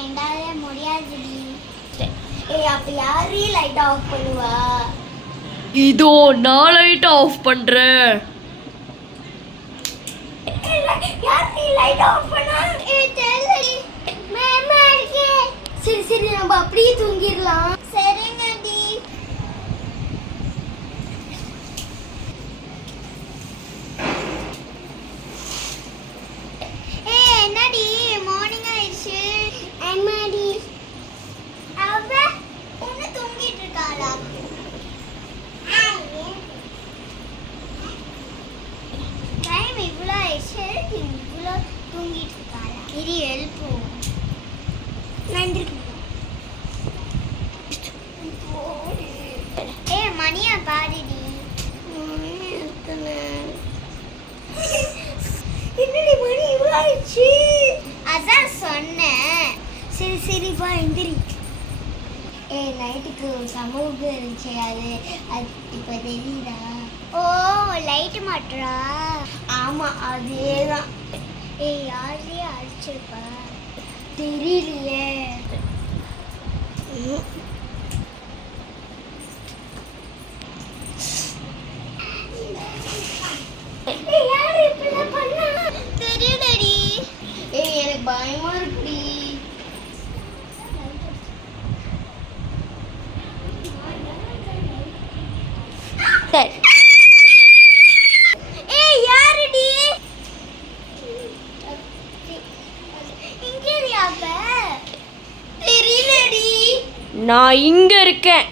என்னால முடியாதுடி. அப்ப யாரு லைட் ஆஃப் பண்ணுவா? இதோ நான் லைட் ஆஃப் பண்றேன். யாரு லைட் ஆஃப் பண்ணா? தெரியலடி. மேமா இருக்கே. சரி சரி நம்ம அப்படியே தூங்கிடலாம். சரிங்க டி. என்னடி மார்னிங் ஆயிடுச்சு. அம்மாடி அவ ஒண்ணு தூங்கிட்டு இருக்காளா? டைம் இவ்வளோ ஆயிடுச்சு, இவ்வளோ தூங்கிட்டு இருக்காளா? இரு எழுப்புவோம். நன்றி. மணியா பாடிடி. என்னடி மணி இவ்வளோ ஆயிடுச்சு? அதான் சொன்னேன். சரி சரி வா எந்திரி. நைட்டுக்கு சமூக இருந்துச்சு, அது இப்போ தெரியுதா? ஓ லைட்டு மாட்டுறா. ஆமாம் அதே தான். யாரையே அடிச்சிருப்பா தெரியலையே. தெரியலடி. எனக்கு பயமா இருக்குடி. சரி யாருடி? இங்கே அப்ப தெரியலடி. நான் இங்க இருக்கேன்.